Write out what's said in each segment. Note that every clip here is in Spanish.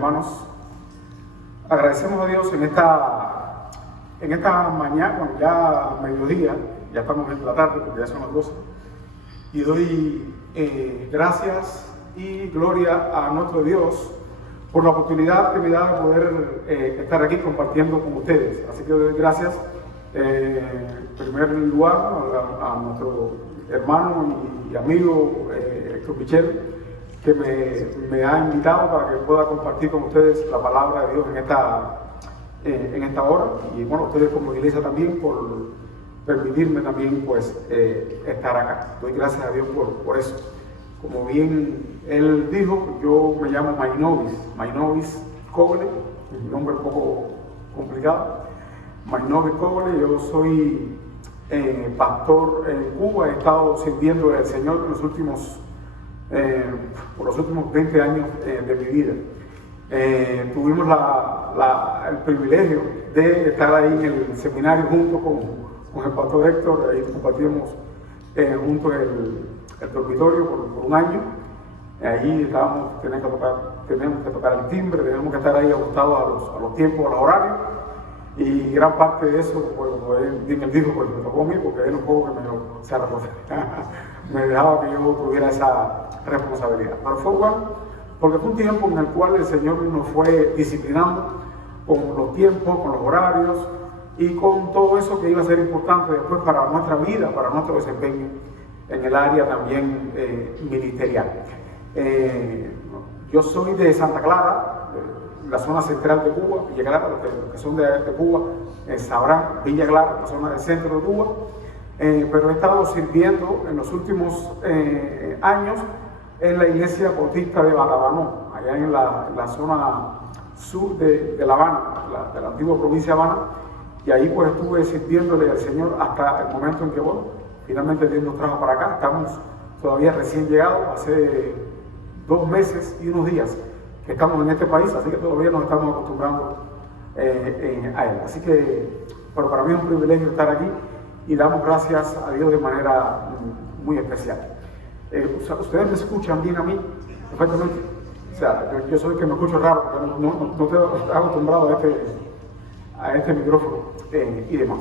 Hermanos, agradecemos a Dios en esta mañana, bueno, ya mediodía, ya estamos en la tarde porque ya son las 12, y doy gracias y gloria a nuestro Dios por la oportunidad que me da de poder estar aquí compartiendo con ustedes. Así que doy gracias en primer lugar a nuestro hermano y amigo Héctor Michel, que me ha invitado para que pueda compartir con ustedes la palabra de Dios en esta hora, y bueno, ustedes como iglesia también por permitirme también pues estar acá. Doy gracias a Dios por eso. Como bien él dijo, yo me llamo Mainovis Coble, un nombre un poco complicado. Mainovis Coble, yo soy pastor en Cuba, he estado sirviendo al Señor por los últimos 20 años de mi vida. Tuvimos el privilegio de estar ahí en el seminario junto con el pastor Héctor. Ahí compartimos juntos el dormitorio por un año. Ahí teníamos que tocar el timbre, teníamos que estar ahí ajustados a los tiempos, a los horarios, y gran parte de eso, pues él dijo, pues me tocó a mí, porque él un poco que me dejaba que yo tuviera esa responsabilidad. Pero fue bueno, porque fue un tiempo en el cual el Señor nos fue disciplinando con los tiempos, con los horarios y con todo eso que iba a ser importante después para nuestra vida, para nuestro desempeño en el área también ministerial. Yo soy de Santa Clara, la zona central de Cuba. Villa Clara, los que son de Cuba sabrán, Villa Clara, la zona del centro de Cuba. Pero he estado sirviendo en los últimos años en la iglesia bautista de Batabanó, allá en la zona sur de La Habana, de la antigua provincia de Habana, y ahí pues estuve sirviéndole al Señor hasta el momento en que, bueno, finalmente Dios nos trajo para acá. Estamos todavía recién llegados, hace 2 meses y unos días que estamos en este país, así que todavía nos estamos acostumbrando a él. Así que, pero para mí es un privilegio estar aquí y damos gracias a Dios de manera muy especial. Ustedes me escuchan bien a mí, perfectamente. O sea, yo soy el que me escucho raro, porque no estoy acostumbrado a este micrófono y demás.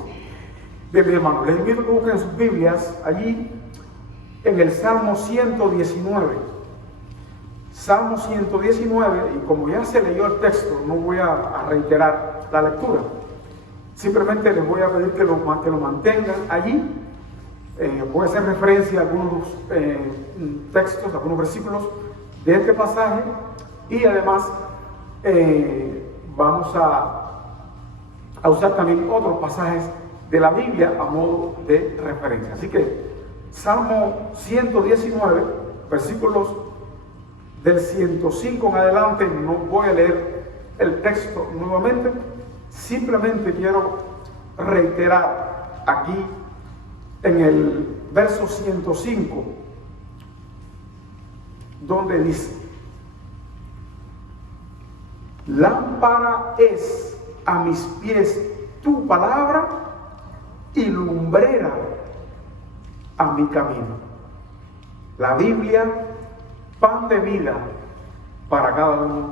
Bien, mis hermanos, les invito a que busquen sus Biblias allí en el Salmo 119. Salmo 119, y como ya se leyó el texto, no voy a reiterar la lectura. Simplemente les voy a pedir que lo mantengan allí. Voy a hacer referencia a algunos textos, a algunos versículos de este pasaje, y además vamos a usar también otros pasajes de la Biblia a modo de referencia. Así que Salmo 119, versículos del 105 en adelante. No voy a leer el texto nuevamente, simplemente quiero reiterar aquí en el verso 105, donde dice: lámpara es a mis pies tu palabra y lumbrera a mi camino. La Biblia, pan de vida para cada uno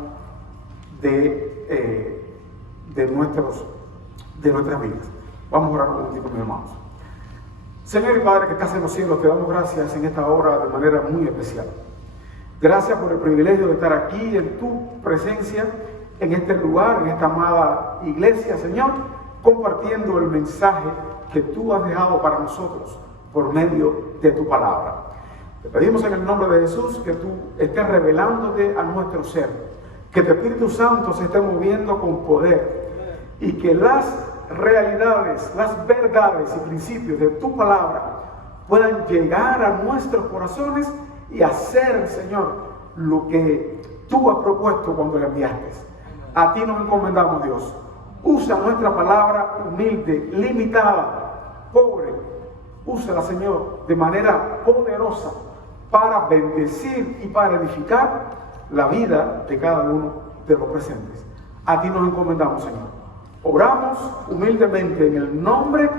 de nuestras vidas. Vamos a orar un momentito, mis hermanos. Señor y Padre que estás en los cielos, te damos gracias en esta hora de manera muy especial. Gracias por el privilegio de estar aquí en tu presencia, en este lugar, en esta amada iglesia, Señor, compartiendo el mensaje que tú has dejado para nosotros por medio de tu palabra. Te pedimos en el nombre de Jesús que tú estés revelándote a nuestro ser, que tu Espíritu Santo se esté moviendo con poder, y que las realidades, las verdades y principios de tu palabra puedan llegar a nuestros corazones y hacer, Señor, lo que tú has propuesto cuando la enviaste. A ti nos encomendamos, Dios. Usa nuestra palabra humilde, limitada, pobre. Úsala, Señor, de manera poderosa para bendecir y para edificar la vida de cada uno de los presentes. A ti nos encomendamos, Señor. Oramos humildemente en el nombre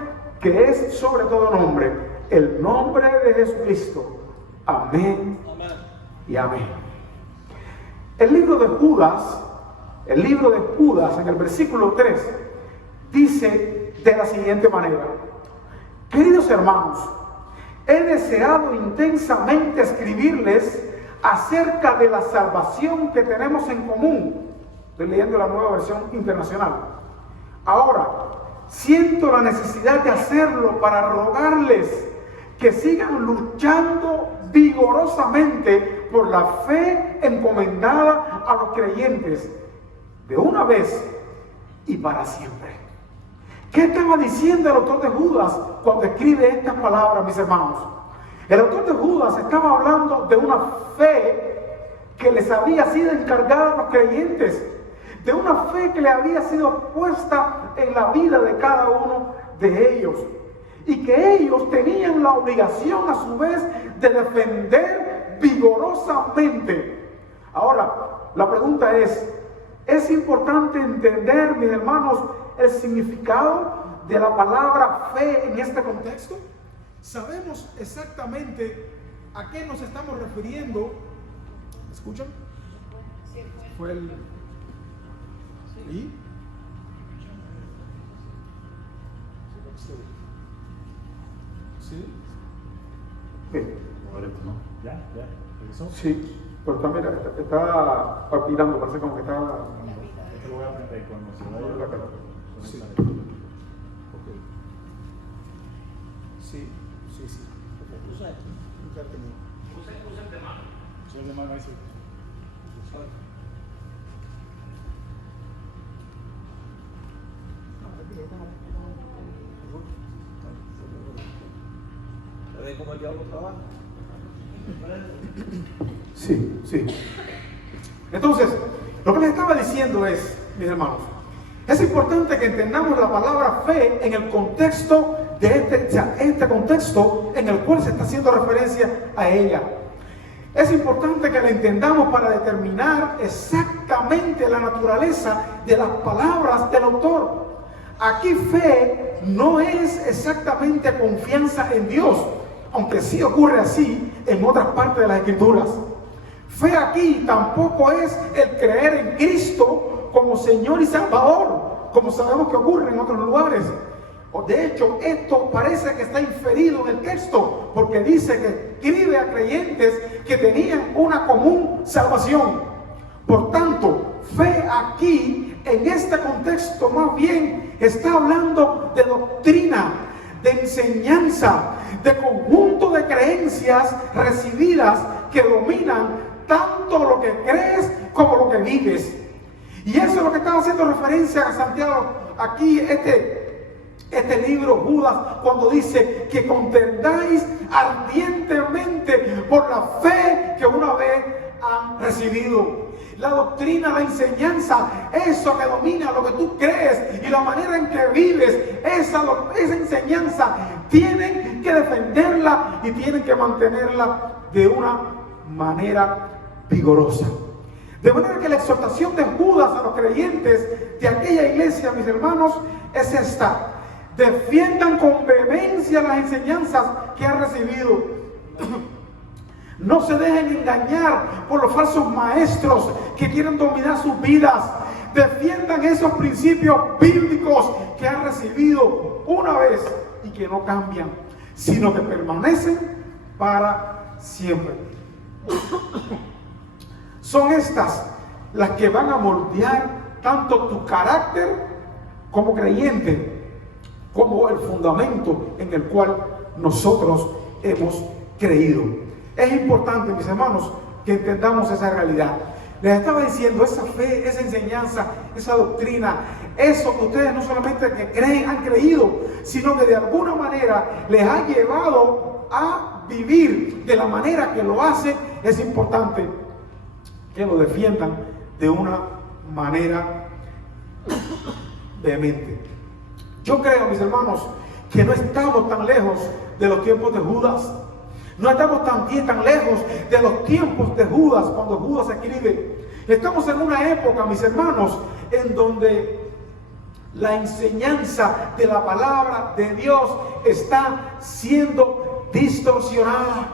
que es sobre todo nombre, el nombre de Jesucristo. Amén, amén y amén. El libro de Judas El libro de Judas, en el versículo 3, dice de la siguiente manera: queridos hermanos, he deseado intensamente escribirles acerca de la salvación que tenemos en común. Estoy leyendo la Nueva Versión Internacional. Ahora, siento la necesidad de hacerlo para rogarles que sigan luchando vigorosamente por la fe encomendada a los creyentes, de una vez y para siempre. ¿Qué estaba diciendo el autor de Judas cuando escribe estas palabras, mis hermanos? El autor de Judas estaba hablando de una fe que les había sido encargada a los creyentes, de una fe que le había sido puesta en la vida de cada uno de ellos, y que ellos tenían la obligación a su vez de defender vigorosamente. Ahora, la pregunta ¿es importante entender, mis hermanos, el significado de la palabra fe en este contexto? ¿Sabemos exactamente a qué nos estamos refiriendo? ¿Escuchan? Fue el... ¿Y? ¿Sí? ¿Ya? ¿Regresó? Sí, pero también está palpitando, parece como que está... Esto lo voy a aprender cuando se vaya a... Sí. Okay. Sí. Usa el de mano ahí, sí. ¿Sabes cómo el diablo trabaja? Sí. Entonces, lo que les estaba diciendo es, mis hermanos, es importante que entendamos la palabra fe en el contexto de este contexto en el cual se está haciendo referencia a ella. Es importante que la entendamos para determinar exactamente la naturaleza de las palabras del autor. Aquí fe no es exactamente confianza en Dios, aunque sí ocurre así en otras partes de las Escrituras. Fe aquí tampoco es el creer en Cristo como Señor y Salvador, como sabemos que ocurre en otros lugares. De hecho, esto parece que está inferido en el texto, porque dice que escribe a creyentes que tenían una común salvación. Por tanto, fe aquí, en este contexto, más bien está hablando de doctrina, de enseñanza, de conjunto de creencias recibidas que dominan tanto lo que crees como lo que vives. Y eso es lo que estaba haciendo referencia a Santiago aquí, este libro, Judas, cuando dice que contendáis ardientemente por la fe que una vez han recibido. La doctrina, la enseñanza, eso que domina lo que tú crees y la manera en que vives, esa enseñanza, tienen que defenderla y tienen que mantenerla de una manera vigorosa. De manera que la exhortación de Judas a los creyentes de aquella iglesia, mis hermanos, es esta: defiendan con vehemencia las enseñanzas que han recibido. No se dejen engañar por los falsos maestros que quieren dominar sus vidas. Defiendan esos principios bíblicos que han recibido una vez y que no cambian, sino que permanecen para siempre. Son estas las que van a moldear tanto tu carácter como creyente, como el fundamento en el cual nosotros hemos creído. Es importante, mis hermanos, que entendamos esa realidad. Les estaba diciendo, esa fe, esa enseñanza, esa doctrina, eso que ustedes no solamente que creen, han creído, sino que de alguna manera les ha llevado a vivir de la manera que lo hacen. Es importante que lo defiendan de una manera vehemente. Yo creo, mis hermanos, que no estamos tan lejos de los tiempos de Judas. No estamos tan lejos de los tiempos de Judas, cuando Judas escribe. Estamos en una época, mis hermanos, en donde la enseñanza de la palabra de Dios está siendo distorsionada.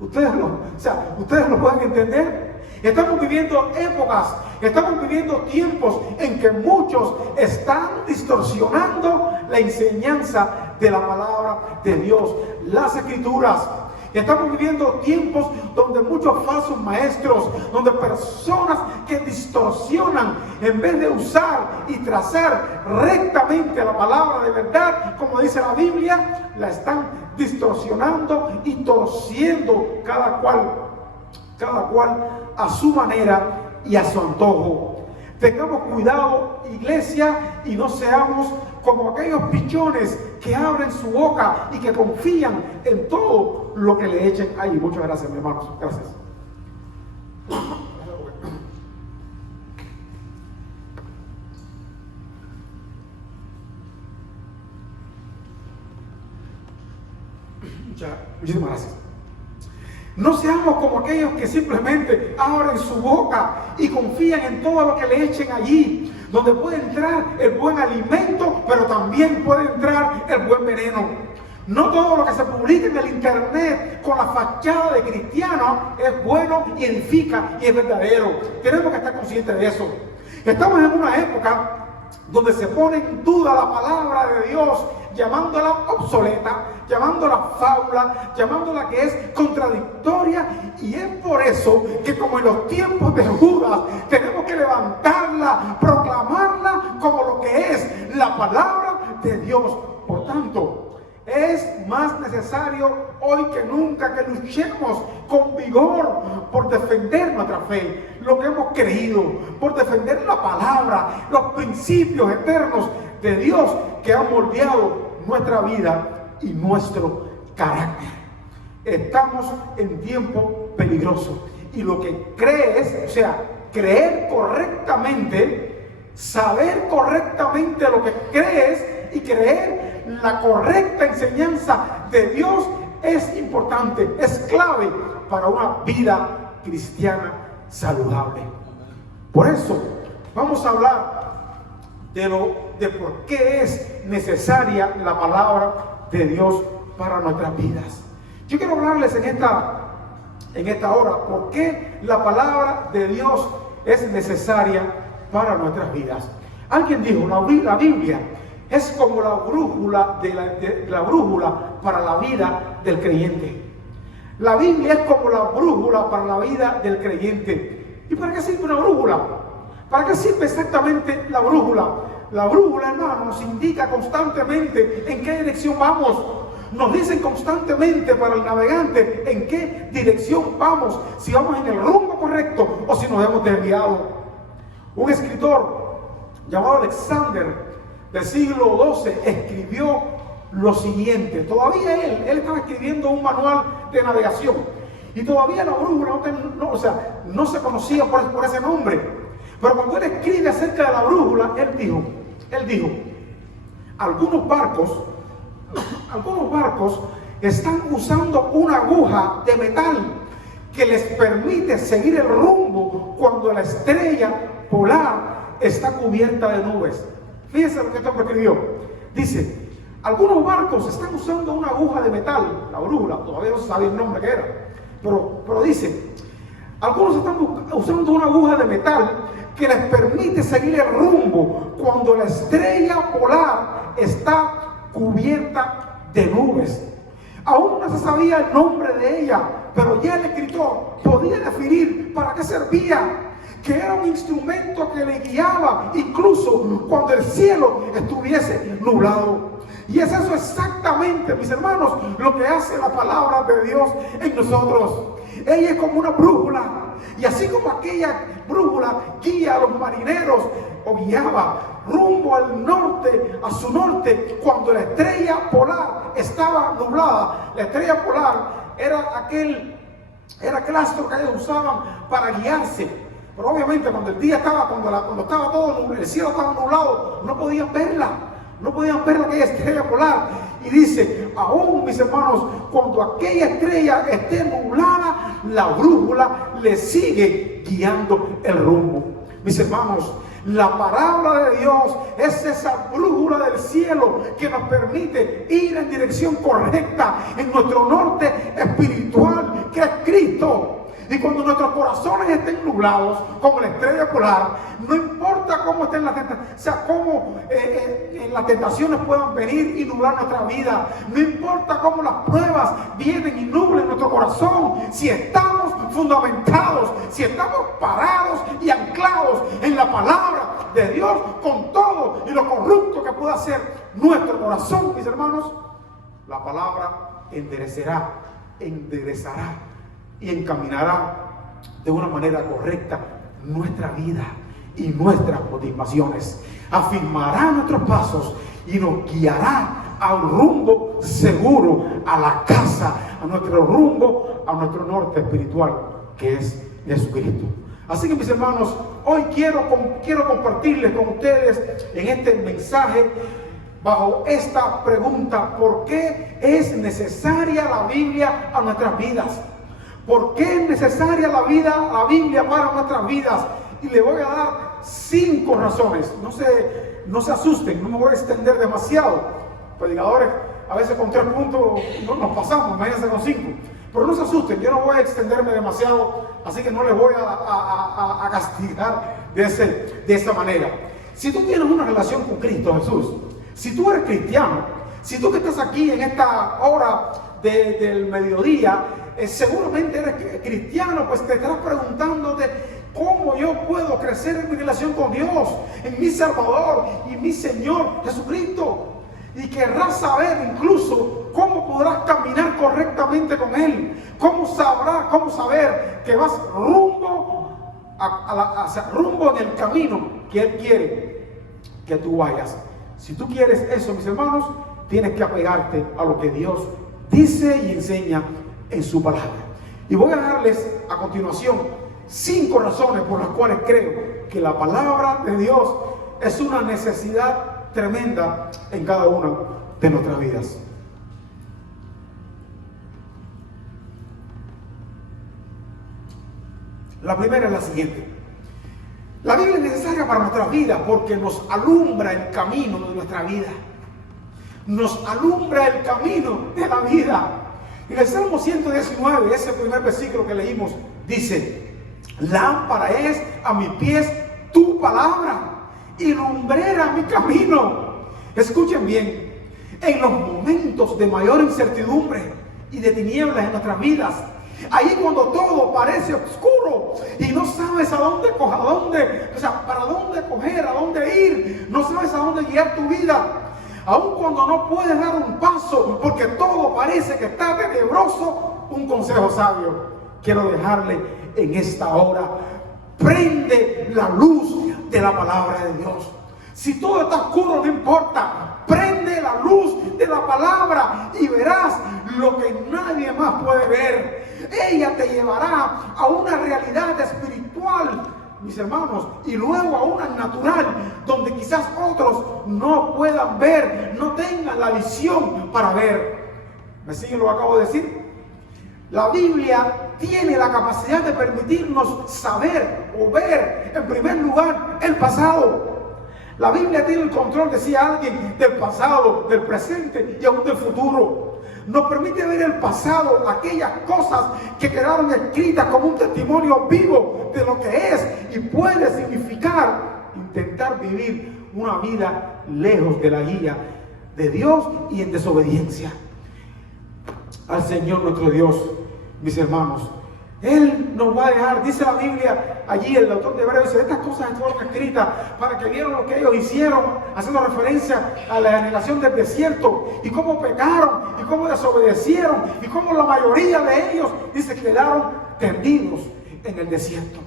¿Ustedes lo pueden entender? Estamos viviendo épocas, estamos viviendo tiempos en que muchos están distorsionando la enseñanza de la palabra de Dios, las escrituras. Estamos viviendo tiempos donde muchos falsos maestros, donde personas que distorsionan en vez de usar y trazar rectamente la palabra de verdad, como dice la Biblia, la están distorsionando y torciendo cada cual a su manera y a su antojo. Tengamos cuidado, iglesia, y no seamos como aquellos pichones que abren su boca y que confían en todo lo que le echen ahí. Muchas gracias, mis hermanos. Gracias. Muchísimas gracias. No seamos como aquellos que simplemente abren su boca y confían en todo lo que le echen allí, donde puede entrar el buen alimento, pero también puede entrar el buen veneno. No todo lo que se publica en el internet con la fachada de cristiano es bueno y edifica y es verdadero. Tenemos que estar conscientes de eso. Estamos en una época donde se pone en duda la palabra de Dios, llamándola obsoleta, llamándola fábula, llamándola que es contradictoria, y es por eso que, como en los tiempos de Judas, tenemos que levantarla, proclamarla como lo que es la palabra de Dios. Por tanto, es más necesario hoy que nunca que luchemos con vigor por defender nuestra fe, lo que hemos creído, por defender la palabra, los principios eternos de Dios que han moldeado nuestra vida y nuestro carácter. Estamos en tiempo peligroso, y lo que crees, o sea, creer correctamente, saber correctamente lo que crees y creer la correcta enseñanza de Dios es importante, es clave para una vida cristiana saludable. Por eso vamos a hablar de por qué es necesaria la palabra de Dios para nuestras vidas. Yo quiero hablarles en esta hora por qué la palabra de Dios es necesaria para nuestras vidas. Alguien dijo, la Biblia es como la brújula la brújula para la vida del creyente. La Biblia es como la brújula para la vida del creyente. ¿Y para qué sirve una brújula? ¿Para qué sirve exactamente la brújula? La brújula, hermano, nos indica constantemente en qué dirección vamos. Nos dicen constantemente para el navegante en qué dirección vamos, si vamos en el rumbo correcto o si nos hemos desviado. Un escritor llamado Alexander del siglo XII escribió lo siguiente. Todavía él estaba escribiendo un manual de navegación, y todavía la brújula no se conocía por ese nombre. Pero cuando él escribe acerca de la brújula, él dijo, algunos barcos están usando una aguja de metal que les permite seguir el rumbo cuando la estrella polar está cubierta de nubes. Fíjense lo que este hombre escribió. Dice, algunos barcos están usando una aguja de metal, la brújula, todavía no se sabía el nombre que era, pero dice, algunos están usando una aguja de metal que les permite seguir el rumbo cuando la estrella polar está cubierta de nubes. Aún no se sabía el nombre de ella, pero ya el escritor podía definir para qué servía, que era un instrumento que le guiaba incluso cuando el cielo estuviese nublado. Y es eso exactamente, mis hermanos, lo que hace la palabra de Dios en nosotros. Ella es como una brújula, y así como aquella brújula guía a los marineros o guiaba rumbo al norte, a su norte, cuando la estrella polar estaba nublada. La estrella polar era aquel astro que ellos usaban para guiarse. Pero obviamente cuando el día estaba, cuando estaba todo nublado, el cielo estaba nublado, no podían verla. No podían ver aquella estrella polar. Y dice, aún, mis hermanos, cuando aquella estrella esté nublada, la brújula le sigue guiando el rumbo. Mis hermanos, la palabra de Dios es esa brújula del cielo que nos permite ir en dirección correcta en nuestro norte espiritual, que es Cristo. Y cuando nuestros corazones estén nublados, como la estrella polar, no importa cómo estén las tentaciones, o sea, cómo las tentaciones puedan venir y nublar nuestra vida, no importa cómo las pruebas vienen y nublen nuestro corazón, si estamos fundamentados, si estamos parados y anclados en la palabra de Dios, con todo y lo corrupto que pueda ser nuestro corazón, mis hermanos, la palabra enderezará y encaminará de una manera correcta nuestra vida y nuestras motivaciones. Afirmará nuestros pasos y nos guiará a un rumbo seguro, a la casa, a nuestro rumbo, a nuestro norte espiritual, que es Jesucristo. Así que, mis hermanos, hoy quiero compartirles con ustedes en este mensaje bajo esta pregunta: ¿por qué es necesaria la Biblia a nuestras vidas? ¿Por qué es necesaria la Biblia para nuestras vidas? Y le voy a dar 5 razones. No se asusten, no me voy a extender demasiado. Predicadores, a veces con 3 puntos no nos pasamos, imagínense con 5. Pero no se asusten, yo no voy a extenderme demasiado, así que no les voy a castigar de esa manera. Si tú tienes una relación con Cristo Jesús, si tú eres cristiano, si tú que estás aquí en esta hora del mediodía, seguramente eres cristiano, pues te estarás preguntándote: ¿cómo yo puedo crecer en mi relación con Dios, en mi Salvador y mi Señor Jesucristo? Y querrás saber incluso cómo podrás caminar correctamente con Él, cómo saber que vas rumbo rumbo en el camino que Él quiere que tú vayas. Si tú quieres eso, mis hermanos, tienes que apegarte a lo que Dios dice y enseña en su palabra. Y voy a darles a continuación 5 razones por las cuales creo que la palabra de Dios es una necesidad tremenda en cada una de nuestras vidas. La primera es la siguiente: la Biblia es necesaria para nuestras vidas porque nos alumbra el camino de nuestra vida. Nos alumbra el camino de la vida. En el Salmo 119, ese primer versículo que leímos, dice: lámpara es a mis pies tu palabra y lumbrera mi camino. Escuchen bien, en los momentos de mayor incertidumbre y de tinieblas en nuestras vidas, ahí cuando todo parece oscuro y no sabes para dónde coger, a dónde ir, no sabes a dónde guiar tu vida, aun cuando no puedes dar un paso porque todo parece que está tenebroso, un consejo sabio quiero dejarle en esta hora: prende la luz de la palabra de Dios. Si todo está oscuro, no importa, prende la luz de la palabra y verás lo que nadie más puede ver. Ella te llevará a una realidad espiritual, mis hermanos, y luego a una natural, donde quizás otros no puedan ver, no tengan la visión para ver. ¿Me siguen lo que acabo de decir? La Biblia tiene la capacidad de permitirnos saber o ver, en primer lugar, el pasado. La Biblia tiene el control, decía alguien, del pasado, del presente y aún del futuro. Nos permite ver el pasado, aquellas cosas que quedaron escritas como un testimonio vivo de lo que es y puede significar intentar vivir una vida lejos de la guía de Dios y en desobediencia al Señor nuestro Dios, mis hermanos. Él nos va a dejar, dice la Biblia, allí el autor de Hebreos dice: estas cosas fueron escritas para que vieran lo que ellos hicieron, haciendo referencia a la generación del desierto, y cómo pecaron, y cómo desobedecieron, y cómo la mayoría de ellos, dice, quedaron tendidos en el desierto.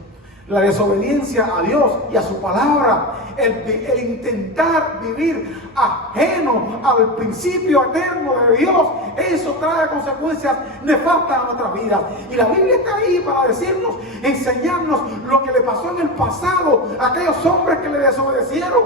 La desobediencia a Dios y a su palabra, el intentar vivir ajeno al principio eterno de Dios, eso trae consecuencias nefastas a nuestras vidas. Y la Biblia está ahí para decirnos, enseñarnos lo que le pasó en el pasado a aquellos hombres que le desobedecieron.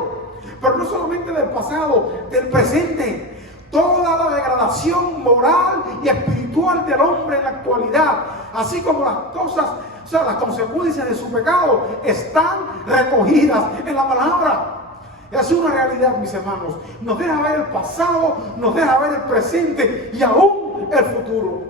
Pero no solamente del pasado, del presente. Toda la degradación moral y espiritual del hombre en la actualidad, así como las cosas, o sea, las consecuencias de su pecado, están recogidas en la palabra. Es una realidad, mis hermanos. Nos deja ver el pasado, nos deja ver el presente y aún el futuro.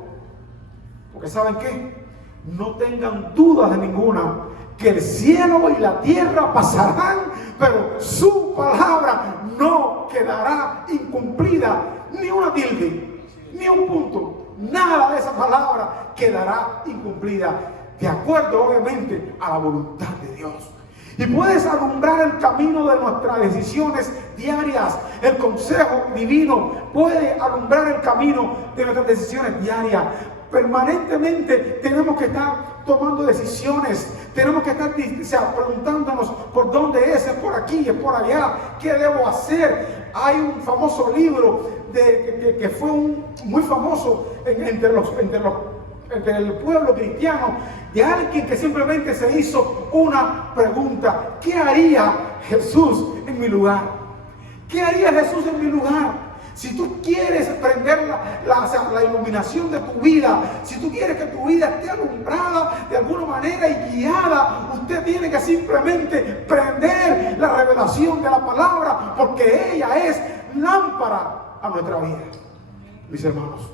Porque ¿saben qué? no tengan dudas de ninguna, que el cielo y la tierra pasarán, pero su palabra no quedará incumplida, ni una tilde, ni un punto, nada de esa palabra quedará incumplida, de acuerdo obviamente a la voluntad de Dios. Y puedes alumbrar el camino de nuestras decisiones diarias. El consejo divino puede alumbrar el camino de nuestras decisiones diarias. Permanentemente tenemos que estar tomando decisiones, tenemos que estar preguntándonos por dónde es por aquí, es por allá, qué debo hacer. Hay un famoso libro que fue muy famoso entre el pueblo cristiano, de alguien que simplemente se hizo una pregunta: ¿qué haría Jesús en mi lugar? ¿Qué haría Jesús en mi lugar? Si tú quieres prender la iluminación de tu vida, si tú quieres que tu vida esté alumbrada de alguna manera y guiada, usted tiene que simplemente prender la revelación de la palabra, porque ella es lámpara a nuestra vida. Mis hermanos,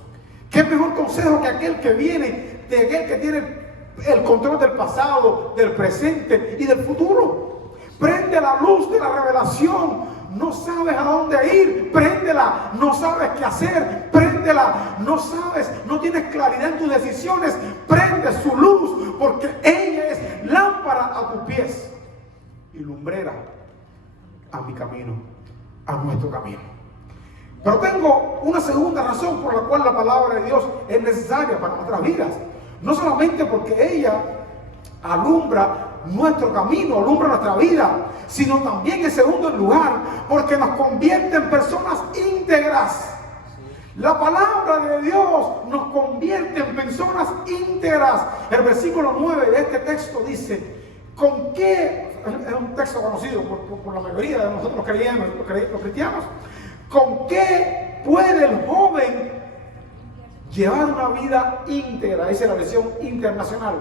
¿qué mejor consejo que aquel que viene de aquel que tiene el control del pasado, del presente y del futuro? Prende la luz de la revelación. No sabes a dónde ir, préndela. No sabes qué hacer, préndela. No sabes, no tienes claridad en tus decisiones, prende su luz, porque ella es lámpara a tus pies y lumbrera a mi camino, a nuestro camino. Pero tengo una segunda razón por la cual la palabra de Dios es necesaria para nuestras vidas. No solamente porque ella alumbra nuestro camino, alumbra nuestra vida, sino también en segundo lugar porque nos convierte en personas íntegras. La palabra de Dios nos convierte en personas íntegras. El versículo 9 de este texto dice: ¿con qué? Es un texto conocido por la mayoría de nosotros los cristianos. ¿Con qué puede el joven llevar una vida íntegra? Dice la versión internacional.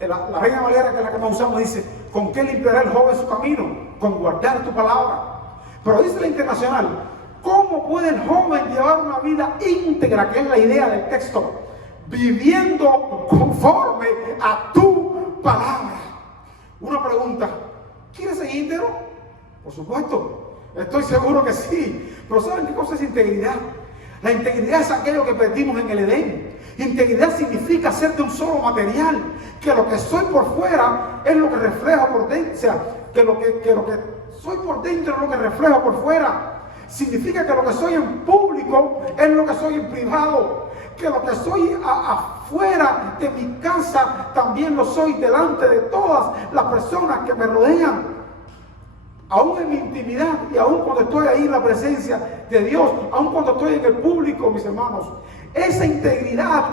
La Reina Valera, que es la que más usamos, dice: ¿con qué limpiará el joven su camino? Con guardar tu palabra. Pero dice la internacional: ¿cómo puede el joven llevar una vida íntegra? Que es la idea del texto. Viviendo conforme a tu palabra. Una pregunta: ¿quieres ser íntegro? Por supuesto, estoy seguro que sí. Pero ¿saben qué cosa es integridad? La integridad es aquello que perdimos en el Edén. Integridad significa ser de un solo material, que lo que soy por fuera es lo que refleja por dentro, o sea, que lo que soy por dentro es lo que refleja por fuera. Significa que lo que soy en público es lo que soy en privado, que lo que soy afuera de mi casa también lo soy delante de todas las personas que me rodean. Aún en mi intimidad y aún cuando estoy ahí en la presencia de Dios, aún cuando estoy en el público, mis hermanos, esa integridad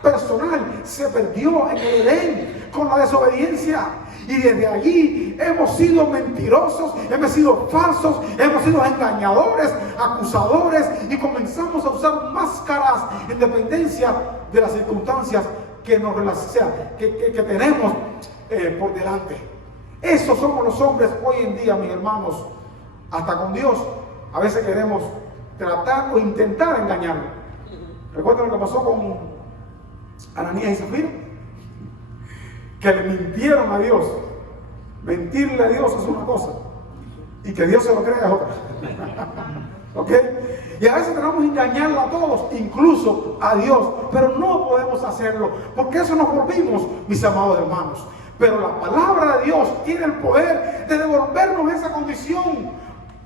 personal se perdió en el Edén con la desobediencia. Y desde allí hemos sido mentirosos, hemos sido falsos, hemos sido engañadores, acusadores, y comenzamos a usar máscaras en dependencia de las circunstancias que tenemos por delante. Esos somos los hombres hoy en día, mis hermanos. Hasta con Dios a veces queremos tratar o intentar engañarlo. ¿Recuerdan lo que pasó con Ananías y Zafira? Que le mintieron a Dios. Mentirle a Dios es una cosa, y que Dios se lo crea es otra. ¿Ok? Y a veces tenemos que engañarlo a todos, incluso a Dios, pero no podemos hacerlo, porque eso nos volvimos, mis amados hermanos. Pero la palabra de Dios tiene el poder de devolvernos esa condición,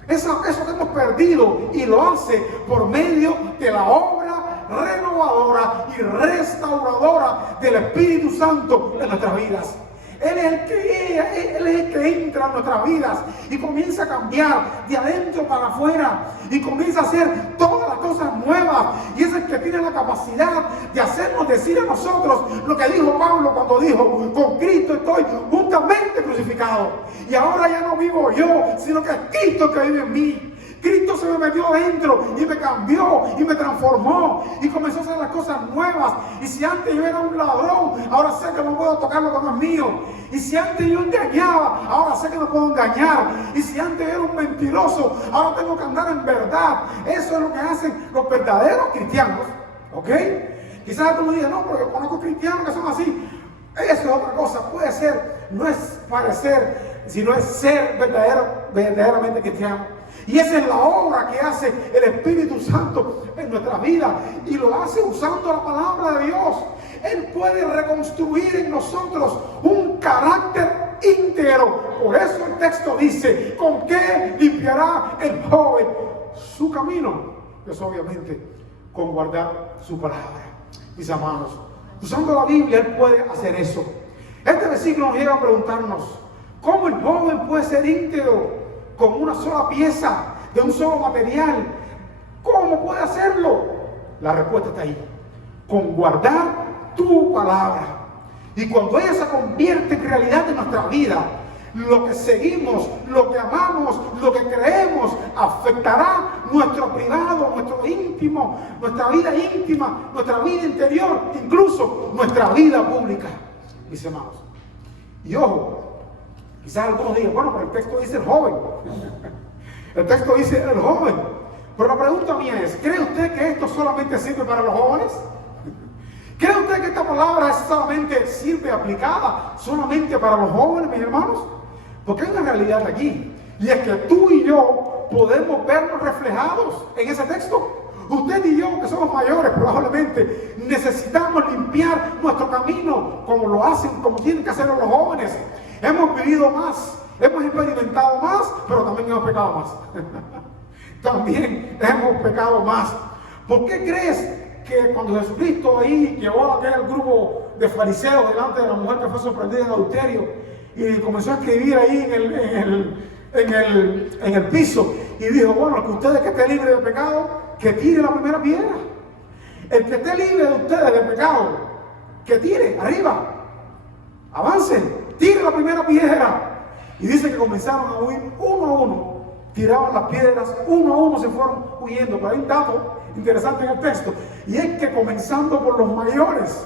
eso que hemos perdido, y lo hace por medio de la obra renovadora y restauradora del Espíritu Santo en nuestras vidas. Él es el que entra en nuestras vidas y comienza a cambiar de adentro para afuera y comienza a hacer todas las cosas nuevas, y es el que tiene la capacidad de hacernos decir a nosotros lo que dijo Pablo cuando dijo: con Cristo estoy juntamente crucificado, y ahora ya no vivo yo, sino que es Cristo que vive en mí. Cristo se me metió dentro y me cambió y me transformó y comenzó a hacer las cosas nuevas. Y si antes yo era un ladrón, ahora sé que no puedo tocar lo que no es mío. Y si antes yo engañaba, ahora sé que no puedo engañar. Y si antes yo era un mentiroso, ahora tengo que andar en verdad. Eso es lo que hacen los verdaderos cristianos. ¿Ok? Quizás tú me digas: no, pero yo conozco cristianos que son así. Eso es otra cosa. Puede ser, no es parecer, sino es ser verdaderamente cristiano. Y esa es la obra que hace el Espíritu Santo en nuestras vidas. Y lo hace usando la palabra de Dios. Él puede reconstruir en nosotros un carácter íntegro. Por eso el texto dice: ¿con qué limpiará el joven su camino? Pues obviamente con guardar su palabra. Mis amados, usando la Biblia, Él puede hacer eso. Este versículo nos lleva a preguntarnos: ¿cómo el joven puede ser íntegro con una sola pieza, de un solo material? ¿Cómo puede hacerlo? La respuesta está ahí: con guardar tu palabra. Y cuando ella se convierte en realidad en nuestra vida, lo que seguimos, lo que amamos, lo que creemos, afectará nuestro privado, nuestro íntimo, nuestra vida íntima, nuestra vida interior, incluso nuestra vida pública, mis hermanos. Y ojo, quizás algunos digan: bueno, pero el texto dice el joven. El texto dice el joven. Pero la pregunta mía es: ¿cree usted que esto solamente sirve para los jóvenes? ¿Cree usted que esta palabra solamente sirve aplicada solamente para los jóvenes, mis hermanos? Porque hay una realidad aquí, y es que tú y yo podemos vernos reflejados en ese texto. Usted y yo, que somos mayores, probablemente necesitamos limpiar nuestro camino como lo hacen, como tienen que hacerlo los jóvenes. Hemos vivido más, hemos experimentado más, pero también hemos pecado más. También hemos pecado más. ¿Por qué crees que cuando Jesucristo ahí llevó a aquel grupo de fariseos delante de la mujer que fue sorprendida en adulterio y comenzó a escribir ahí en el piso y dijo: bueno, que ustedes que esté libre de pecado, que tire la primera piedra? El que esté libre de ustedes de pecado, que tire arriba, avancen, tire la primera piedra. Y dice que comenzaron a huir uno a uno, tiraban las piedras, uno a uno se fueron huyendo. Pero hay un dato interesante en el texto, y es que comenzando por los mayores,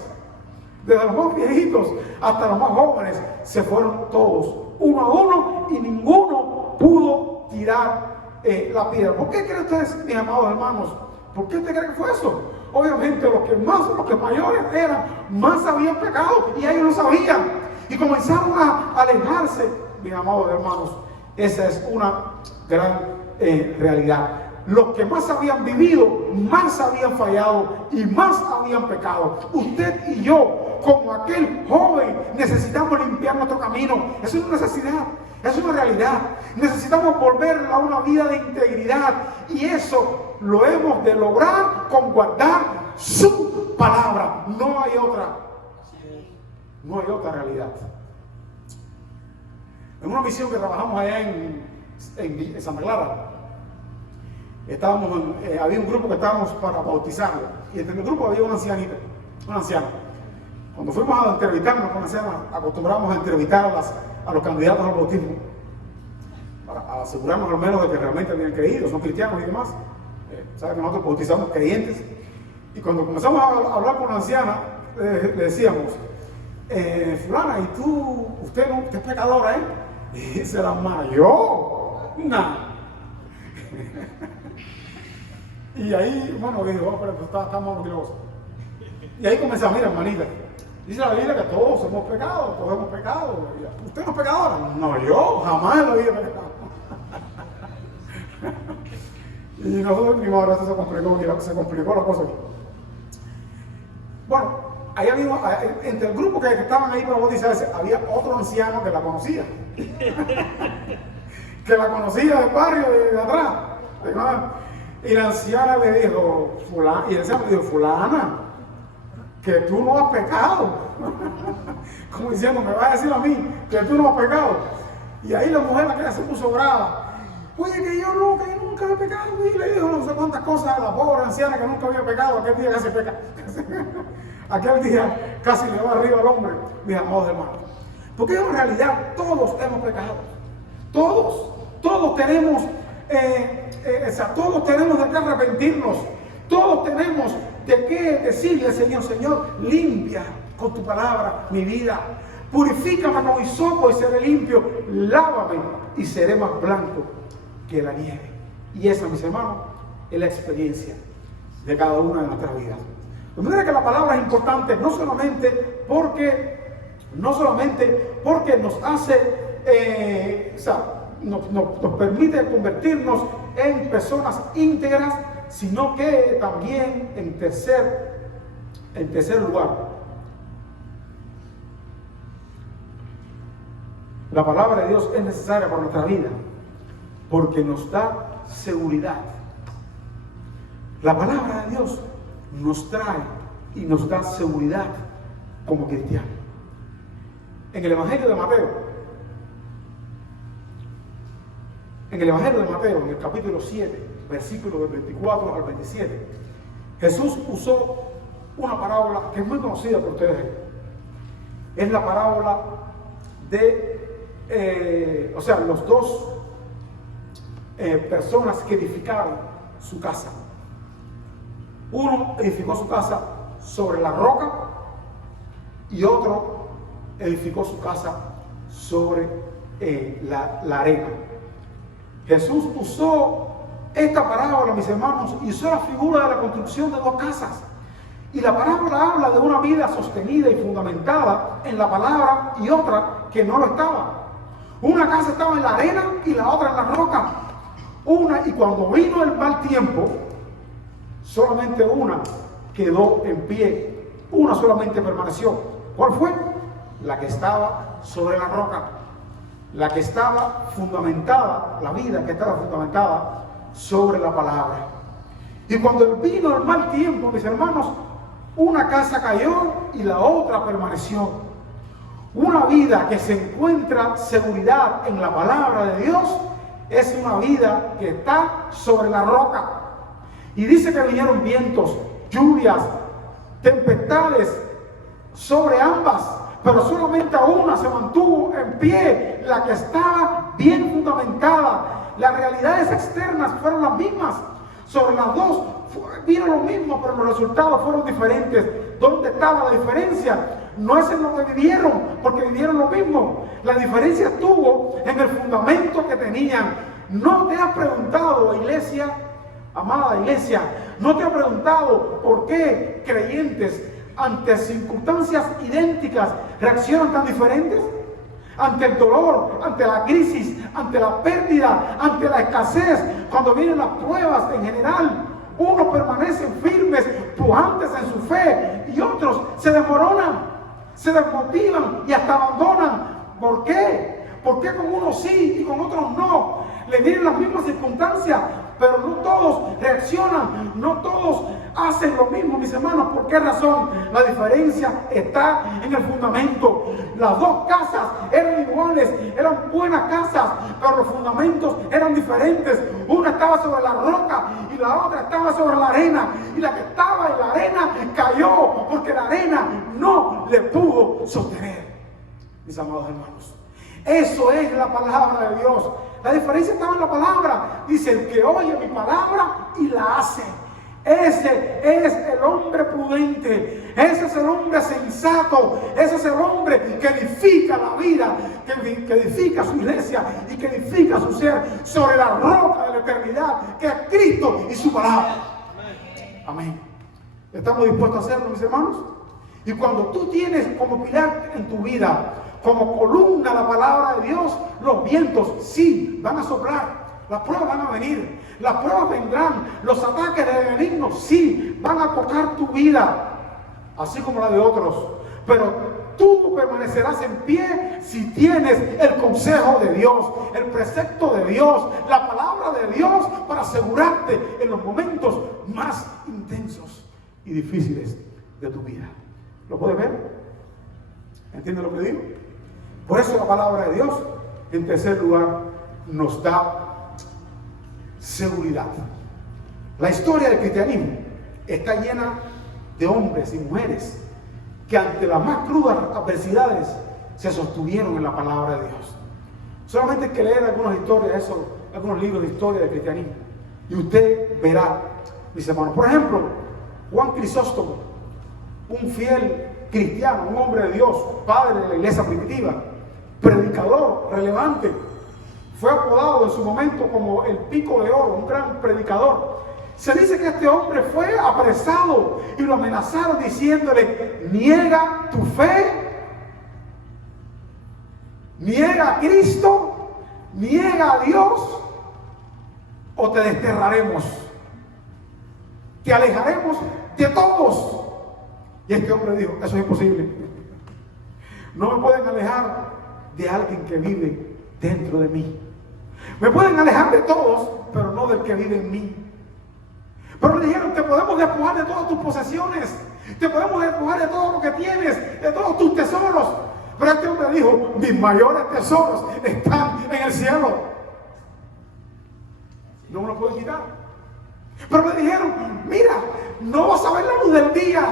desde los más viejitos hasta los más jóvenes, se fueron todos, uno a uno, y ninguno pudo tirar la piedra. ¿Por qué creen ustedes, mis amados hermanos? ¿Por qué usted cree que fue eso? Obviamente los que mayores eran, más habían pecado, y ellos no sabían, y comenzaron a alejarse, mis amados hermanos. Esa es una gran realidad. Los que más habían vivido, más habían fallado y más habían pecado. Usted y yo, como aquel joven, necesitamos limpiar nuestro camino. Es una necesidad, es una realidad. Necesitamos volver a una vida de integridad, y eso lo hemos de lograr con guardar su palabra. No hay otra. No hay otra realidad. En una misión que trabajamos allá en Santa Clara, había un grupo que estábamos para bautizarlo, y entre el grupo había una anciana. Cuando fuimos a entrevistarnos con la anciana, acostumbramos a entrevistar a los candidatos al bautismo, para asegurarnos al menos de que realmente habían creído, son cristianos y demás. Saben que nosotros bautizamos creyentes, y cuando comenzamos a hablar con la anciana, le decíamos: fulana, ¿y usted es pecadora, Y dice la hermana: ¿yo? Nah. Y ahí, bueno, dijo: pero estamos orgullosos. Y ahí comenzamos: mira, hermanita, dice la Biblia que todos hemos pecado. ¿Usted no es pecadora? No, yo jamás en la vida he pecado. Y nosotros mismos ahora se complicó la cosa aquí. Bueno, ahí había, entre el grupo que estaban ahí para bautizarse, había otro anciano que la conocía. Que la conocía del barrio de atrás. Y la anciana le dijo: fulana, que tú no has pecado. Como diciendo: me vas a decir a mí que tú no has pecado. Y ahí la mujer, aquella, se puso brava. Oye, que yo nunca he pecado. Y le dijo no sé cuántas cosas a la pobre anciana que nunca había pecado. Aquel día casi peca. Aquel día casi le va arriba al hombre, mis amados hermanos. Porque en realidad todos hemos pecado. Todos tenemos, todos tenemos de qué arrepentirnos. Todos tenemos de qué decirle al Señor: Señor, limpia con tu palabra mi vida. Purifícame con hisopo y seré limpio. Lávame y seré más blanco que la nieve. Y esa, mis hermanos, es la experiencia de cada una de nuestras vidas. De manera que la palabra es importante, no solamente porque No solamente porque nos hace, nos permite convertirnos en personas íntegras, sino que también en tercer lugar, la palabra de Dios es necesaria para nuestra vida porque nos da seguridad. La palabra de Dios nos trae y nos da seguridad como cristianos. En el Evangelio de Mateo, en el capítulo 7, versículos del 24 al 27, Jesús usó una parábola que es muy conocida por ustedes. Es la parábola de, los dos personas que edificaron su casa. Uno edificó su casa sobre la roca y otro edificó su casa sobre la arena. Jesús usó esta parábola, mis hermanos, y usó la figura de la construcción de dos casas. Y la parábola habla de una vida sostenida y fundamentada en la palabra y otra que no lo estaba. Una casa estaba en la arena y la otra en la roca. Y cuando vino el mal tiempo, solamente una quedó en pie. Una solamente permaneció. ¿Cuál fue? La que estaba sobre la roca. La que estaba fundamentada, la vida que estaba fundamentada sobre la palabra. Y cuando vino el mal tiempo, mis hermanos, una casa cayó y la otra permaneció. Una vida que se encuentra seguridad en la palabra de Dios es una vida que está sobre la roca. Y dice que vinieron vientos, lluvias, tempestades sobre ambas, pero solamente una se mantuvo en pie, la que estaba bien fundamentada. Las realidades externas fueron las mismas. Sobre las dos vino lo mismo, pero los resultados fueron diferentes. ¿Dónde estaba la diferencia? No es en lo que vivieron, porque vivieron lo mismo. La diferencia estuvo en el fundamento que tenían. ¿No te has preguntado, iglesia, amada iglesia, no te has preguntado por qué creyentes ante circunstancias idénticas reaccionan tan diferentes? Ante el dolor, ante la crisis, ante la pérdida, ante la escasez, cuando vienen las pruebas en general, unos permanecen firmes, pujantes en su fe, y otros se desmoronan, se desmotivan y hasta abandonan. ¿Por qué? ¿Por qué con unos sí y con otros no? Le vienen las mismas circunstancias, pero no todos reaccionan, no todos hacen lo mismo, mis hermanos. ¿Por qué razón? La diferencia está en el fundamento. Las dos casas eran iguales, eran buenas casas, pero los fundamentos eran diferentes. Una estaba sobre la roca y la otra estaba sobre la arena. Y la que estaba en la arena cayó porque la arena no le pudo sostener. Mis amados hermanos, eso es la palabra de Dios. La diferencia estaba en la palabra. Dice: el que oye mi palabra y la hace, ese es el hombre prudente, ese es el hombre sensato, ese es el hombre que edifica la vida, que edifica su iglesia y que edifica su ser sobre la roca de la eternidad, que es Cristo y su palabra. Amén. ¿Estamos dispuestos a hacerlo, mis hermanos? Y cuando tú tienes como pilar en tu vida, como columna, la palabra de Dios, los vientos sí van a soplar. Las pruebas van a venir, las pruebas vendrán, los ataques de malignos sí van a tocar tu vida, así como la de otros. Pero tú permanecerás en pie si tienes el consejo de Dios, el precepto de Dios, la palabra de Dios para asegurarte en los momentos más intensos y difíciles de tu vida. ¿Lo puedes ver? ¿Entiendes lo que digo? Por eso la palabra de Dios, en tercer lugar, nos da seguridad. La historia del cristianismo está llena de hombres y mujeres que ante las más crudas adversidades se sostuvieron en la palabra de Dios. Solamente hay que leer algunas historias, algunos libros de historia del cristianismo, y usted verá, mis hermanos. Por ejemplo, Juan Crisóstomo, un fiel cristiano, un hombre de Dios, padre de la iglesia primitiva, predicador relevante. Fue apodado en su momento como el Pico de Oro, un gran predicador. Se dice que este hombre fue apresado y lo amenazaron diciéndole: niega tu fe niega a Cristo, niega a Dios, o te desterraremos, te alejaremos de todos. Y este hombre dijo, eso es imposible. No me pueden alejar de alguien que vive dentro de mí. Me pueden alejar de todos, pero no del que vive en mí. Pero le dijeron, te podemos despojar de todas tus posesiones, te podemos despojar de todo lo que tienes, de todos tus tesoros. Pero este hombre dijo, mis mayores tesoros están en el cielo. No me lo pueden quitar. Pero le dijeron, mira, no vas a ver la luz del día,